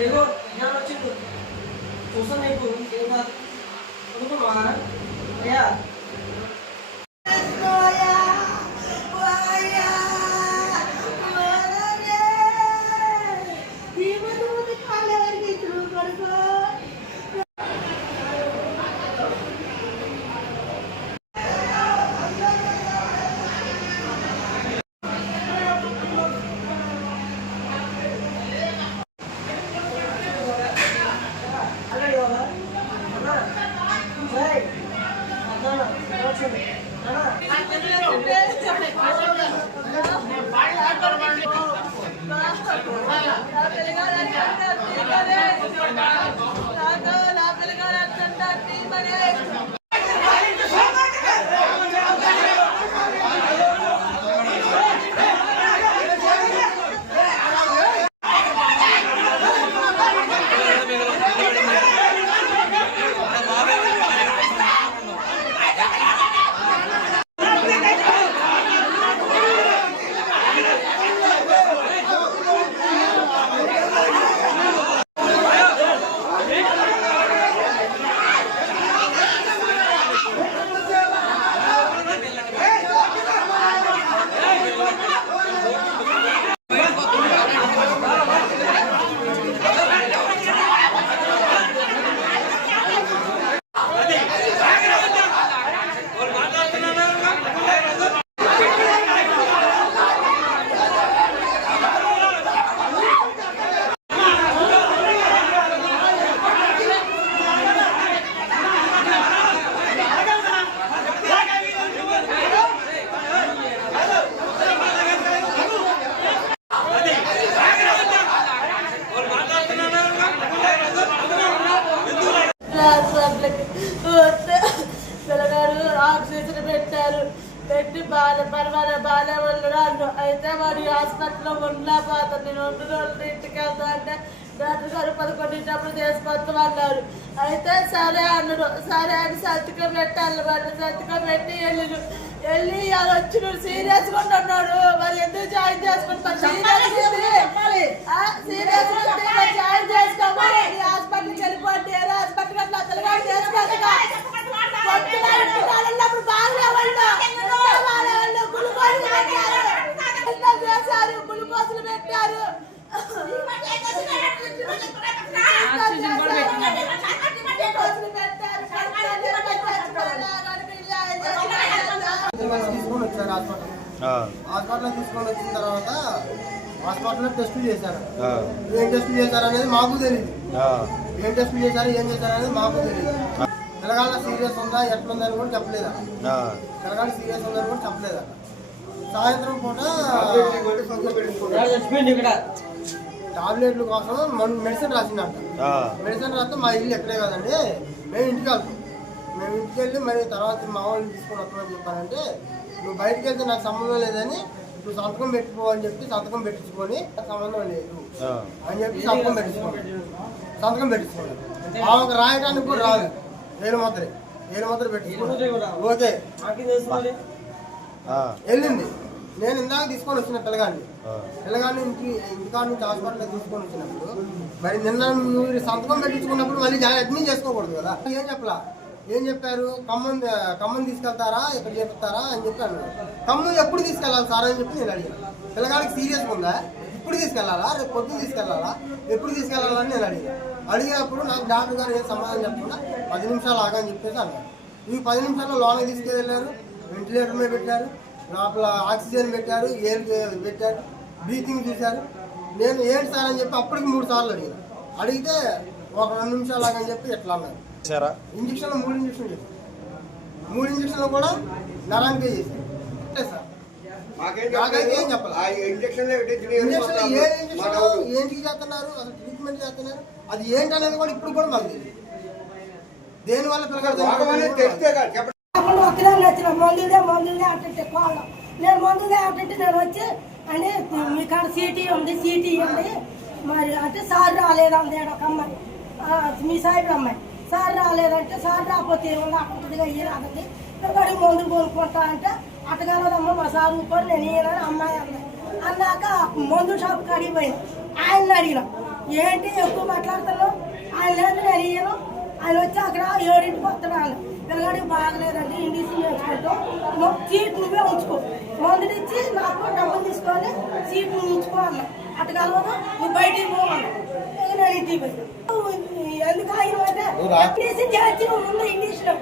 이거 이하로 찍고 조선의 군 대박 누구 말 Yeah. 잘 돌아가. పిల్లగాడు oxygen పెట్టారు పెట్టి బాధ పర్వాలే బాగానే ఉన్నాడు అయితే మరి హాస్పిటల్లో ఉండలేకపోతాను నేను రెండు రోజులు ఇంటికి వెళ్తా అంటే డాక్టర్ గారు పదకొండింటప్పుడు తీసుకొస్తామన్నారు అయితే సరే అన్నాడు సరే అని సంతకం పెట్టాలి మరి సంతకం పెట్టి వెళ్ళి వెళ్ళి అది వచ్చి నువ్వు సీరియస్గా ఉన్నాడు మరి ఎందుకు జాయిన్ చేసుకుంటా సీరియస్ సీరియస్ జాయిన్ చేసుకోమని హాస్పిటల్కి వెళ్ళిపోండి ఏదో హాస్పిటల్ అట్లా అతలుగా చేసుకోవాలి అప్పుడు బాగా వాళ్ళు వాళ్ళు గ్లూకోజ్ పెట్టారు ఎంత చేశారు గ్లూకోజ్లు పెట్టారు గ్లూకోజ్లు పెట్టారు తీసుకొని వచ్చారు హాస్పిటల్ హాస్పిటల్లో తీసుకొని వచ్చిన తర్వాత హాస్పిటల్లో టెస్ట్ చేశారు. ఏం టెస్ట్ చేశారు అనేది మాకు తెలియదు ఏం టెస్ట్ చేశారు ఏం చేశారు అనేది మాకు తెలియదు పిల్లగాళ్ళ సీరియస్ ఉందా ఎట్లుందని కూడా చెప్పలేదా? పిల్లగాళ్ళ సీరియస్ ఉందని కూడా చెప్పలేదా? సాయంత్రం పూట టాబ్లెట్ల కోసం మన మెడిసిన్ రాసిందంట. మెడిసిన్ రాస్తే మా ఇల్లు ఎక్కడే కదండి మేము ఇంటికి వెళ్తాం. మేము ఇంటికి వెళ్ళి మరి తర్వాత మా వాళ్ళని తీసుకొని వస్తామని చెప్పారంటే నువ్వు బయటికి వెళ్తే నాకు సంబంధం లేదని నువ్వు సంతకం పెట్టుకో అని చెప్పి సంతకం పెట్టించుకొని సంబంధం లేదు అని చెప్పి సంతకం పెట్టించుకోండి సంతకం పెట్టించుకోండి ఆమెకు రాయడానికి కూడా రాదు. ఏడు ముద్ర ఏడు ముద్ర పెట్టించుకోండి ఓకే వెళ్ళింది. నేను ఇందాక తీసుకొని వచ్చిన పిల్లగాన్ని. పిల్లగాన్ని ఇంటి ఇంటికాడ నుంచి హాస్పిటల్ తీసుకొని వచ్చినప్పుడు మరి నిన్న మీరు సంతకం పెట్టించుకున్నప్పుడు మళ్ళీ అడ్మిట్ చేసుకోకూడదు కదా. ఏం చెప్పలా? ఏం చెప్పారు? ఖమ్మం ఖమ్మం తీసుకెళ్తారా? ఇక్కడ చేపిస్తారా? అని చెప్పి అన్నాడు. ఖమ్మం ఎప్పుడు తీసుకెళ్ళాలి సార్? అని చెప్పి నేను అడిగాను. పిల్లగాడికి సీరియస్గా ఉందా? ఇప్పుడు తీసుకెళ్ళాలా? రేపు పొద్దున్న తీసుకెళ్ళాలా? ఎప్పుడు తీసుకెళ్ళాలని నేను అడిగాను. అడిగినప్పుడు నాకు డాక్టర్ గారు ఏం సమాధానం చెప్పకుండా పది నిమిషాలు ఆగని చెప్పేసి అన్నారు. ఈ పది నిమిషాల్లో లోనకి తీసుకెళ్ళారు వెంటిలేటర్ మీద పెట్టారు. లోపల ఆక్సిజన్ పెట్టారు. ఎయిర్ పెట్టారు. బ్రీతింగ్ చూశారు. నేను ఏంటి సార్ అని చెప్పి అప్పటికి మూడు సార్లు అడిగాను. అడిగితే ఒక రెండు నిమిషాలు ఆగని చెప్పి ఎట్లా అన్నారు. సరే ఇంజక్షన్ మూడు ఇంజక్షన్ చేశారు మూడు ఇంజక్షన్లు కూడా నరానికి చేశారు అంతే సార్. నాకైతే ఏం చెప్పాలి ఇంజక్షన్ ఏ ఇంజక్షన్ ఏంటికి చేస్తున్నారు? అసలు ట్రీట్మెంట్ చేస్తున్నారు? అది ఏంటనేది కూడా ఇప్పుడు కూడా మాకు తెలియదు. పిల్లగాడు ఒకదాన్ని వచ్చిన అంటే కోళ్ళం నేను అంటే నేను వచ్చి అని మీ కాడ సీటీ ఉంది సీటీ ఉంది. మరి అంటే సార్ ఈడ ఒక అమ్మాయి. ఆ, మీ అమ్మాయి. సార్ రాలేదంటే సార్ రాకపోతే ఏమన్నా అక్కడిగా ఇయ్యరాదండి ఇక్కడికి మందులు కొనుక్కుంటా అంటే అట్టగలదమ్మ మా సార్ కూడా నేను ఇయ్యనని అమ్మాయి అంది అన్నాక మందు షాప్ కాడికి పోయింది. ఆయన అడిగిన. ఏంటి ఎక్కువ మాట్లాడుతున్నావు? ఆయన లేదు నేను ఇయ్యను. ఆయన వచ్చి అక్కడ ఏడింటికి వస్తున్నాను పిల్లగాడికి బాగలేదండి ఇండిసి నేర్చుకుంటాం. నువ్వు సీట్ నువ్వే ఉంచుకో. మందులు ఇచ్చి నాకు డబ్బులు తీసుకొని సీట్ నువ్వు ఉంచుకో అన్న అటు కలవదు నువ్వు బయటికి పోవాలి నేను ఇంటికి పోయి అంటే ఇంగ్లీష్ చేర్చి నువ్వు ముందు ఇంగ్లీష్లో